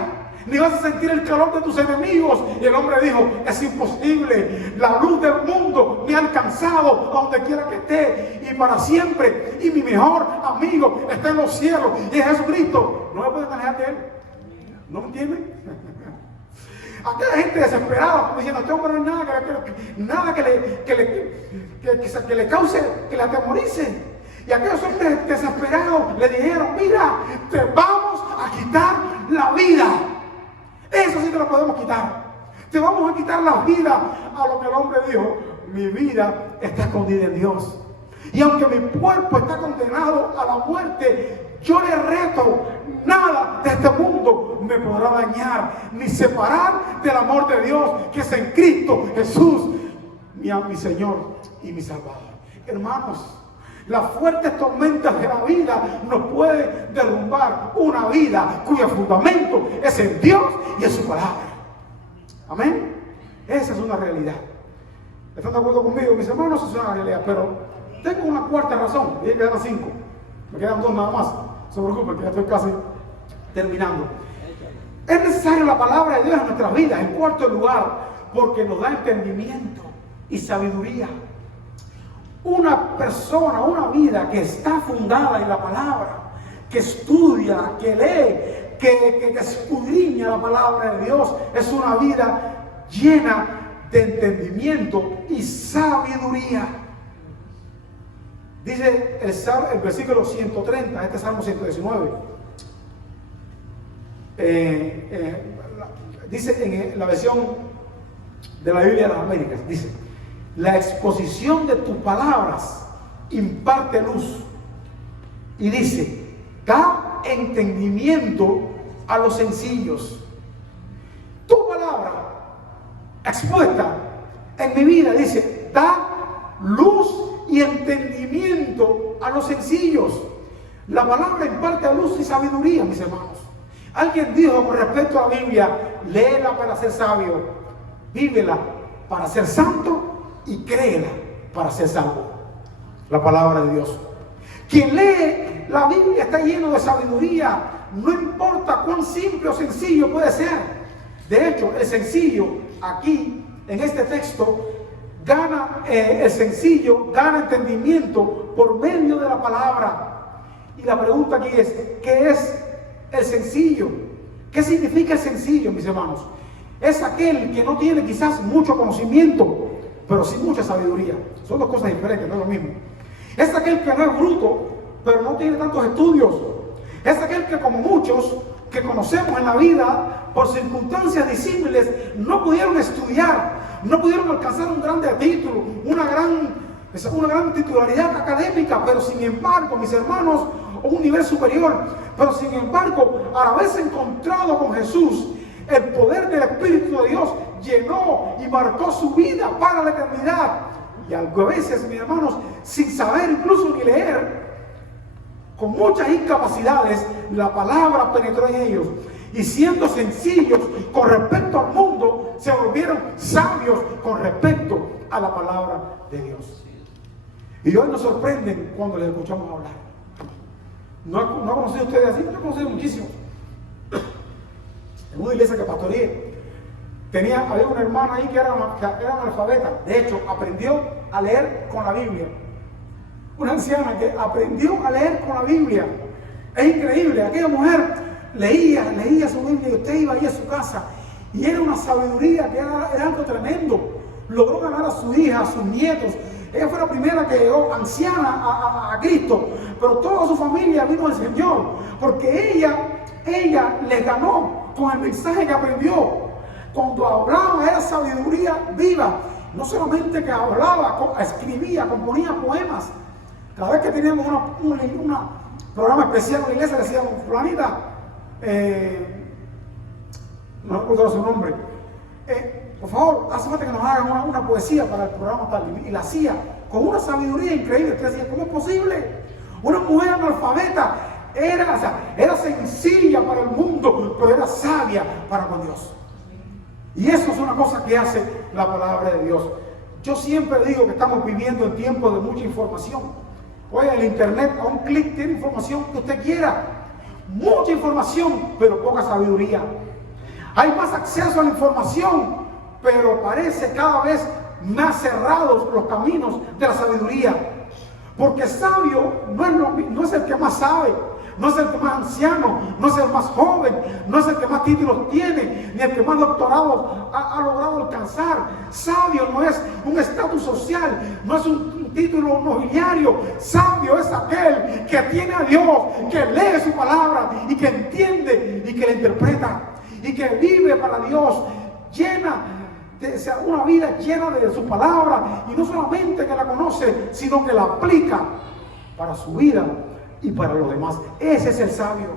ni vas a sentir el calor de tus enemigos. Y el hombre dijo, es imposible, la luz del mundo me ha alcanzado a donde quiera que esté y para siempre, y mi mejor amigo está en los cielos y es Jesucristo. No me pueden alejar de él. ¿No me entienden? Aquella gente desesperada diciendo, este hombre no hay nada que le cause, que le atemorice. Y aquellos hombres desesperados le dijeron, mira, te vamos a quitar la vida. Eso sí te lo podemos quitar. Te vamos a quitar la vida. A lo que el hombre dijo, mi vida está escondida en Dios. Y aunque mi cuerpo está condenado a la muerte, yo le reto, nada de este mundo me podrá dañar, ni separar del amor de Dios, que es en Cristo Jesús, mi Señor y mi Salvador. Hermanos, las fuertes tormentas de la vida nos pueden derrumbar una vida cuyo fundamento es en Dios y en su palabra. Amén. Esa es una realidad. ¿Están de acuerdo conmigo, mis hermanos? Esa es una realidad. Pero tengo una cuarta razón. Y quedan 5. Me quedan 2 nada más. No se preocupen, que ya estoy casi terminando. Es necesaria la palabra de Dios en nuestras vidas. En cuarto lugar, porque nos da entendimiento y sabiduría. Una persona, una vida que está fundada en la palabra, que estudia, que lee, que escudriña la palabra de Dios, es una vida llena de entendimiento y sabiduría. Dice el versículo 130, este Salmo 119. Dice en la versión de la Biblia de las Américas, dice, la exposición de tus palabras imparte luz. Y dice, da entendimiento a los sencillos. Tu palabra expuesta en mi vida, dice, da luz y entendimiento a los sencillos. La palabra imparte luz y sabiduría, mis hermanos. Alguien dijo con respecto a la Biblia, léela para ser sabio, vívela para ser santo y créela para ser salvo. La palabra de Dios. Quien lee la Biblia está lleno de sabiduría, no importa cuán simple o sencillo puede ser. De hecho, el sencillo aquí en este texto gana entendimiento por medio de la palabra. Y la pregunta aquí es, ¿qué es el sencillo? ¿Qué significa el sencillo, mis hermanos? Es aquel que no tiene quizás mucho conocimiento, pero sí mucha sabiduría. Son dos cosas diferentes, no es lo mismo. Es aquel que no es bruto, pero no tiene tantos estudios. Es aquel que, como muchos que conocemos en la vida, por circunstancias disímiles, no pudieron estudiar, no pudieron alcanzar un gran título, una gran titularidad académica, pero sin embargo, mis hermanos, un nivel superior, pero sin embargo, al haberse encontrado con Jesús, el poder del Espíritu de Dios llenó y marcó su vida para la eternidad. Y a veces, mis hermanos, sin saber incluso ni leer, con muchas incapacidades, la palabra penetró en ellos. Y siendo sencillos con respecto al mundo, se volvieron sabios con respecto a la palabra de Dios. Y hoy nos sorprenden cuando les escuchamos hablar. ¿No ha conocido ustedes así? Yo he conocido muchísimo. En una iglesia que pastoreé, había una hermana ahí que era analfabeta. De hecho, aprendió a leer con la Biblia. Una anciana que aprendió a leer con la Biblia. Es increíble. Aquella mujer leía su Biblia y usted iba ahí a su casa y era una sabiduría que era algo tremendo. Logró ganar a su hija, a sus nietos. Ella fue la primera que llegó anciana a Cristo, pero toda su familia vino al Señor, porque ella les ganó con el mensaje que aprendió. Cuando hablaba era sabiduría viva. no solamente que hablaba, escribía, componía poemas. Cada vez que teníamos un programa especial en la iglesia, decíamos, fulanita, no recuerdo su nombre, por favor, hace falta que nos hagan una poesía para el programa tal. Y la hacía con una sabiduría increíble. Usted decía, ¿cómo es posible? Una mujer analfabeta era sencilla para el mundo, pero era sabia para con Dios. Y eso es una cosa que hace la palabra de Dios. Yo siempre digo que estamos viviendo en tiempos de mucha información. Oye, el internet a un clic tiene información que usted quiera. Mucha información, pero poca sabiduría. Hay más acceso a la información, pero parece cada vez más cerrados los caminos de la sabiduría. Porque sabio no es el que más sabe, no es el que más anciano, no es el más joven, no es el que más títulos tiene, ni el que más doctorados ha logrado alcanzar. Sabio no es un estatus social, no es un título nobiliario. Sabio es aquel que tiene a Dios, que lee su palabra y que entiende y que la interpreta y que vive para Dios, una vida llena de su palabra, y no solamente que la conoce, sino que la aplica para su vida y para los demás. Ese es el sabio.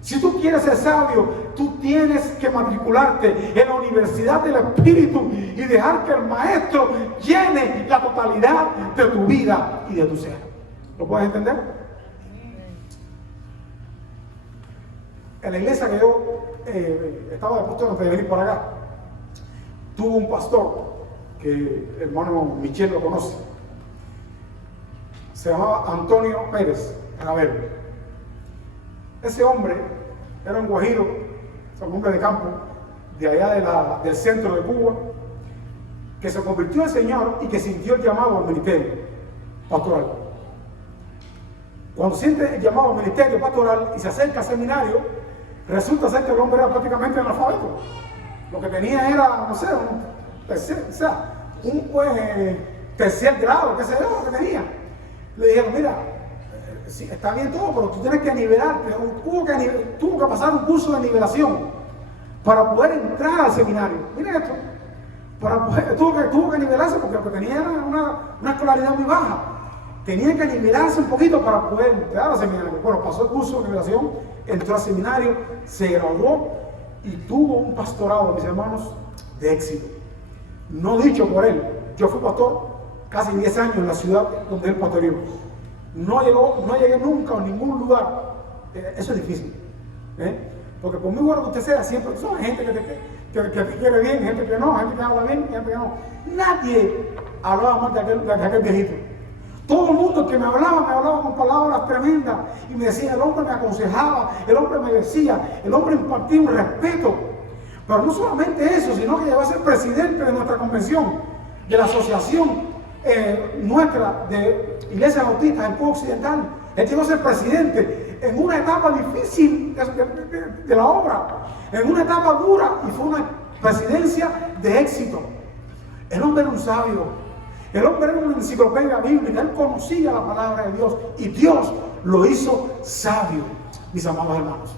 Si tú quieres ser sabio, tú tienes que matricularte en la Universidad del Espíritu y dejar que el Maestro llene la totalidad de tu vida y de tu ser. ¿Lo puedes entender? En la iglesia que yo estaba de pastor antes de venir por acá, tuvo un pastor que el hermano Michel lo conoce. Se llamaba Antonio Pérez, en Abel. Ese hombre era un guajiro, un hombre de campo, de allá del centro de Cuba, que se convirtió al Señor y que sintió el llamado al ministerio pastoral. Cuando siente el llamado al ministerio pastoral y se acerca al seminario, resulta ser que el hombre era prácticamente analfabeto. Lo que tenía era, no sé, un tercer grado, qué sé yo, lo que tenía. Le dijeron, mira, sí, está bien todo, pero tú tienes que nivelarte. Tuvo que pasar un curso de nivelación para poder entrar al seminario. Mira esto, tuvo que nivelarse porque lo que tenía era una escolaridad muy baja. Tenía que nivelarse un poquito para poder entrar al seminario. Bueno, pasó el curso de nivelación, entró al seminario, se graduó y tuvo un pastorado, mis hermanos, de éxito. No dicho por él. Yo fui pastor casi 10 años en la ciudad donde él pastoreó. No llegué nunca a ningún lugar. Eso es difícil. Porque por muy bueno que usted sea, siempre son gente que te quiere bien, gente que no, gente que habla bien, gente que no. Nadie hablaba más de aquel viejito. Todo el mundo que me hablaba con palabras tremendas y me decía, el hombre me aconsejaba, el hombre me decía, el hombre impartía un respeto. Pero no solamente eso, sino que llegó a ser presidente de nuestra convención, de la asociación nuestra de Iglesias Bautistas en Cuba Occidental. Él llegó a ser presidente en una etapa difícil de la obra, en una etapa dura, y fue una presidencia de éxito. El hombre era un sabio. El hombre era una enciclopedia bíblica, él conocía la palabra de Dios y Dios lo hizo sabio, mis amados hermanos.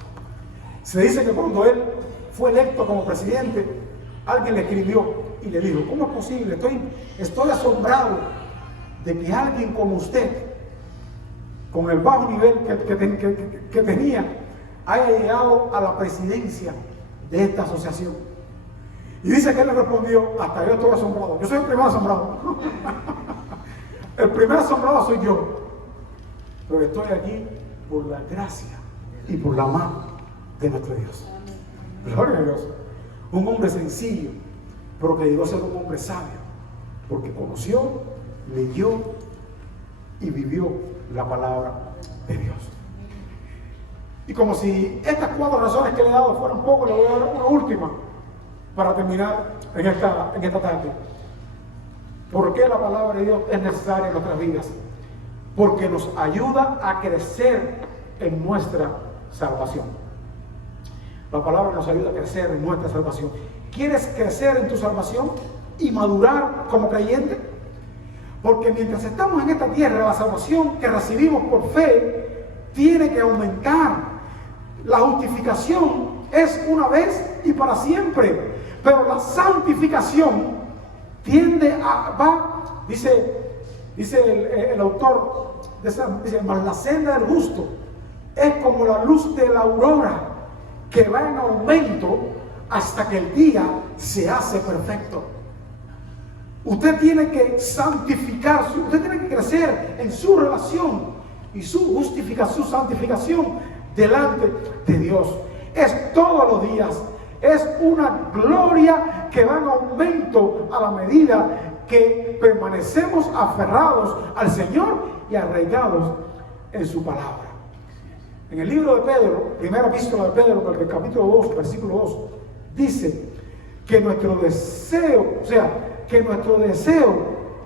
Se dice que cuando él fue electo como presidente, alguien le escribió y le dijo, ¿cómo es posible? Estoy asombrado de que alguien como usted, con el bajo nivel que tenía, haya llegado a la presidencia de esta asociación. Y dice que él le respondió, hasta yo estoy asombrado. Yo soy el primer asombrado. El primer asombrado soy yo. Pero estoy aquí por la gracia y por la mano de nuestro Dios. Gloria a Dios. Un hombre sencillo, pero que llegó a ser un hombre sabio. Porque conoció, leyó y vivió la palabra de Dios. Y como si estas 4 razones que le he dado fueran poco, le voy a dar una última para terminar en esta tarde. ¿Por qué la palabra de Dios es necesaria en nuestras vidas? Porque nos ayuda a crecer en nuestra salvación. La palabra nos ayuda a crecer en nuestra salvación. ¿Quieres crecer en tu salvación y madurar como creyente? Porque mientras estamos en esta tierra, la salvación que recibimos por fe tiene que aumentar. La justificación es una vez y para siempre. Pero la santificación dice el autor, dice, mas la senda del justo es como la luz de la aurora, que va en aumento hasta que el día se hace perfecto. Usted tiene que santificarse, usted tiene que crecer en su relación y su justificación, su santificación delante de Dios. Es todos los días, es una gloria que va en aumento a la medida que permanecemos aferrados al Señor y arraigados en su palabra. En el libro de Pedro, primera epístola de Pedro, el capítulo 2, versículo 2, dice que nuestro deseo,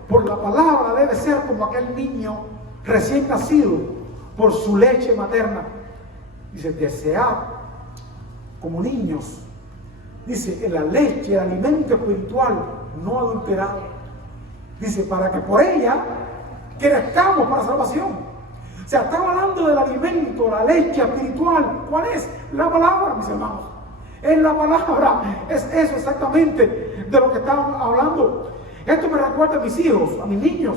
por la palabra debe ser como aquel niño recién nacido por su leche materna. Dice, desead como niños, dice, en la leche, el alimento espiritual no adulterado. Dice, para que por ella crezcamos para salvación. O sea, estamos hablando del alimento, la leche espiritual. ¿Cuál es? La palabra, mis hermanos. Es la palabra, es eso exactamente de lo que estamos hablando. Esto me recuerda a mis hijos, a mis niños.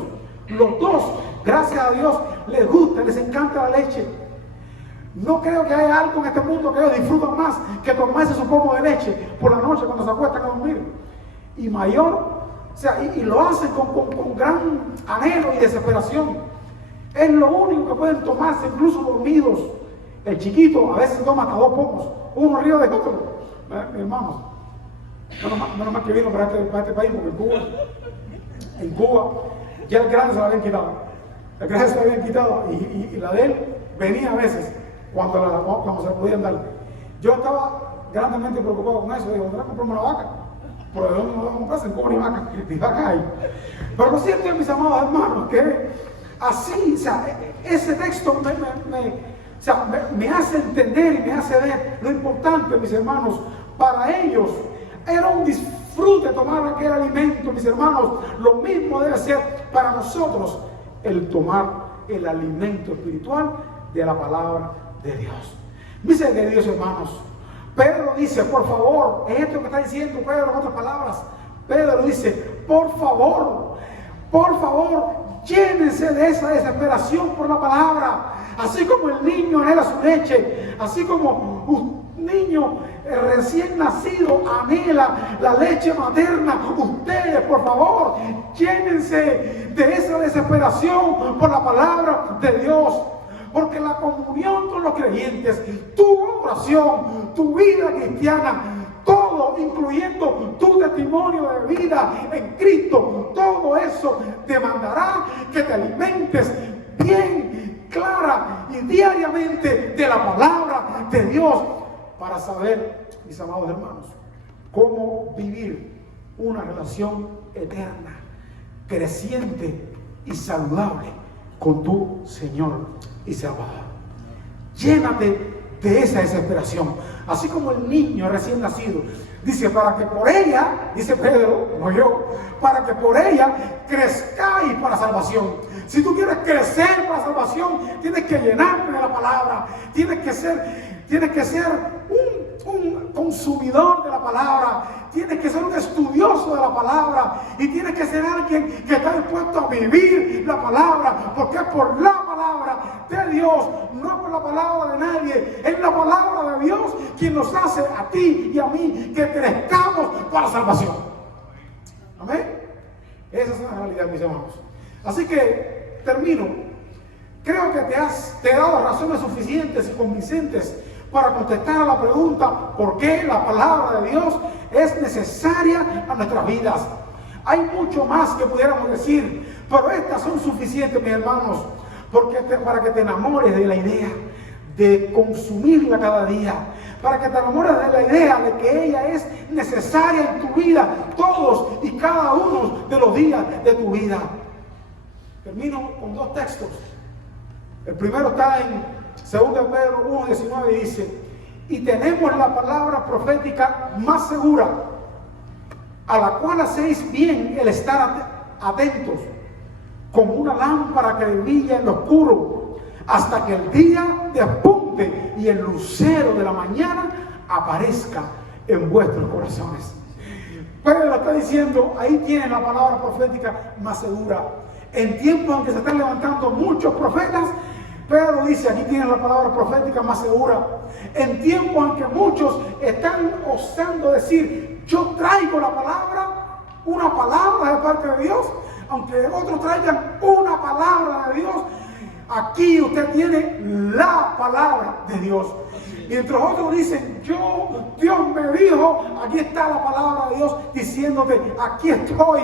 Los dos, gracias a Dios, les gusta, les encanta la leche. No creo que haya algo en este mundo que ellos disfrutan más que tomarse su pomo de leche por la noche cuando se acuestan a dormir. Y mayor, o sea, y lo hacen con gran anhelo y desesperación. Es lo único que pueden tomarse, incluso dormidos. El chiquito a veces toma hasta 2 pomos, uno arriba de otro. Mi hermano, no más que vino para este país, porque en Cuba ya el grande se lo habían quitado. El grande se lo habían quitado y la de él venía a veces cuando se le podían dar. Yo estaba grandemente preocupado con eso. Digo, ¿dónde comprarme una vaca? ¿Por dónde me voy a comprar? En Cuba ni vaca hay. Pero lo cierto es, mis amados hermanos, que así, o sea, ese texto me hace entender y me hace ver lo importante, mis hermanos. Para ellos era un disfrute tomar aquel alimento, mis hermanos. Lo mismo debe ser para nosotros el tomar el alimento espiritual de la palabra de Dios. Mis queridos hermanos, Pedro dice, por favor, es esto que está diciendo Pedro en otras palabras. Pedro dice, por favor, llénense de esa desesperación por la palabra. Así como el niño anhela su leche, así como un niño recién nacido anhela la leche materna, ustedes, por favor, llénense de esa desesperación por la palabra de Dios. Porque la comunión con los creyentes, tu oración, tu vida cristiana, todo, incluyendo tu testimonio de vida en Cristo, todo eso demandará que te alimentes bien clara y diariamente de la palabra de Dios para saber, mis amados hermanos, cómo vivir una relación eterna, creciente y saludable con tu Señor y Salvador. Llénate de esa desesperación, así como el niño recién nacido. Dice, para que por ella, dice Pedro, no yo, para que por ella crezcáis para salvación. Si tú quieres crecer para salvación, tienes que llenarte de la palabra, tienes que ser un consumidor de la palabra, tienes que ser un estudioso de la palabra y tienes que ser alguien que está dispuesto a vivir la palabra, porque es por la palabra de Dios, no por la palabra de nadie. Es la palabra de Dios quien nos hace a ti y a mí que crezcamos para salvación. Amén. Esa es una realidad, mis hermanos. Así que termino. Creo que te he dado razones suficientes y convincentes para contestar a la pregunta ¿por qué la palabra de Dios es necesaria a nuestras vidas? Hay mucho más que pudiéramos decir, pero estas son suficientes, mis hermanos, para que te enamores de la idea de consumirla cada día, para que te enamores de la idea de que ella es necesaria en tu vida, todos y cada uno de los días de tu vida. Termino con 2 textos. El primero está en 2 Pedro 1:19 y dice, y tenemos la palabra profética más segura, a la cual hacéis bien el estar atentos, como una lámpara que brilla en lo oscuro, hasta que el día despunte y el lucero de la mañana aparezca en vuestros corazones. Pedro está diciendo, ahí tienen la palabra profética más segura. En tiempos en que se están levantando muchos profetas, Pedro dice, aquí tienen la palabra profética más segura. En tiempos en que muchos están osando decir, yo traigo la palabra, una palabra de parte de Dios, aunque otros traigan una palabra de Dios, aquí usted tiene la palabra de Dios. Mientras otros dicen, Dios me dijo, aquí está la palabra de Dios diciéndote, aquí estoy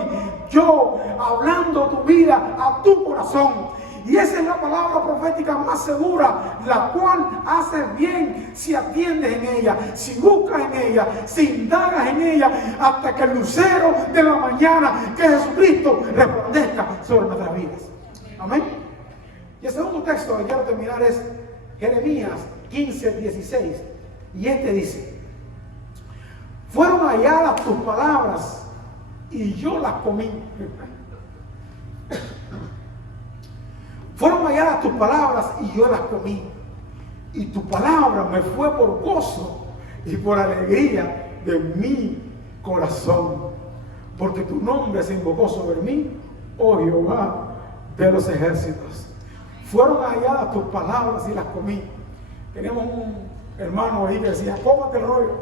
yo hablando tu vida a tu corazón. Y esa es la palabra profética más segura, la cual haces bien si atiendes en ella, si buscas en ella, si indagas en ella, hasta que el lucero de la mañana, que es Jesucristo, resplandezca sobre nuestras vidas. Amén. Y el segundo texto que quiero terminar es Jeremías 15:16. Y este dice, fueron halladas tus palabras y yo las comí. Fueron halladas tus palabras y yo las comí. Y tu palabra me fue por gozo y por alegría de mi corazón. Porque tu nombre se invocó sobre mí, oh Jehová de los ejércitos. Fueron halladas tus palabras y las comí. Teníamos un hermano ahí que decía, cómate el rollo.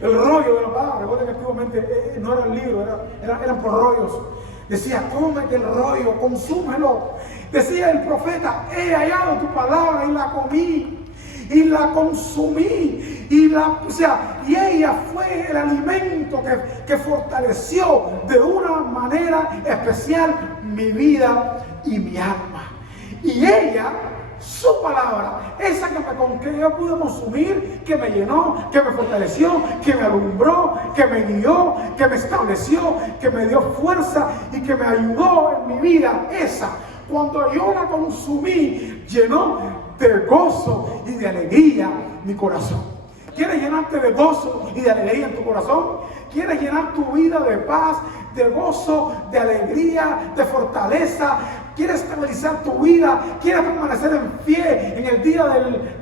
El rollo de la palabra. Recuerden que antiguamente no eran libros, eran por rollos. Decía, cómete el rollo, consúmelo. Decía el profeta, he hallado tu palabra y la comí, y la consumí, y ella fue el alimento que fortaleció de una manera especial mi vida y mi alma. Y ella, su palabra, esa que yo pude consumir, que me llenó, que me fortaleció, que me alumbró, que me guió, que me estableció, que me dio fuerza y que me ayudó en mi vida, esa, cuando yo la consumí, llenó de gozo y de alegría mi corazón. ¿Quieres llenarte de gozo y de alegría en tu corazón? ¿Quieres llenar tu vida de paz, de gozo, de alegría, de fortaleza? ¿Quieres estabilizar tu vida? ¿Quieres permanecer en pie en el día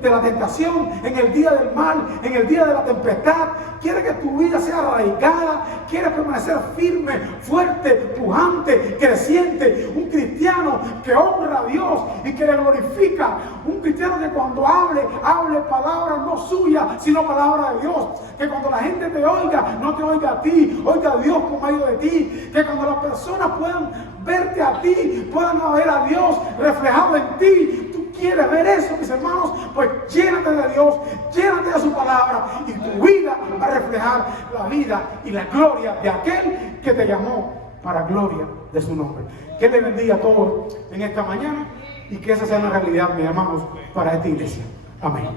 de la tentación, en el día del mal, en el día de la tempestad? ¿Quieres que tu vida sea arraigada? ¿Quieres permanecer firme, fuerte, pujante, creciente? Un cristiano que honra a Dios y que le glorifica. Un cristiano que cuando hable palabras no suyas, sino palabras de Dios. Que cuando la gente te oiga, no te oiga a ti, oiga a Dios por medio de ti. Que cuando las personas puedan verte a ti, puedan ver a Dios reflejado en ti. ¿Tú quieres ver eso, mis hermanos? Pues llénate de Dios, llénate de su palabra y tu vida va a reflejar la vida y la gloria de aquel que te llamó para gloria de su nombre. Que te bendiga a todos en esta mañana y que esa sea una realidad, mis hermanos, para esta iglesia. Amén.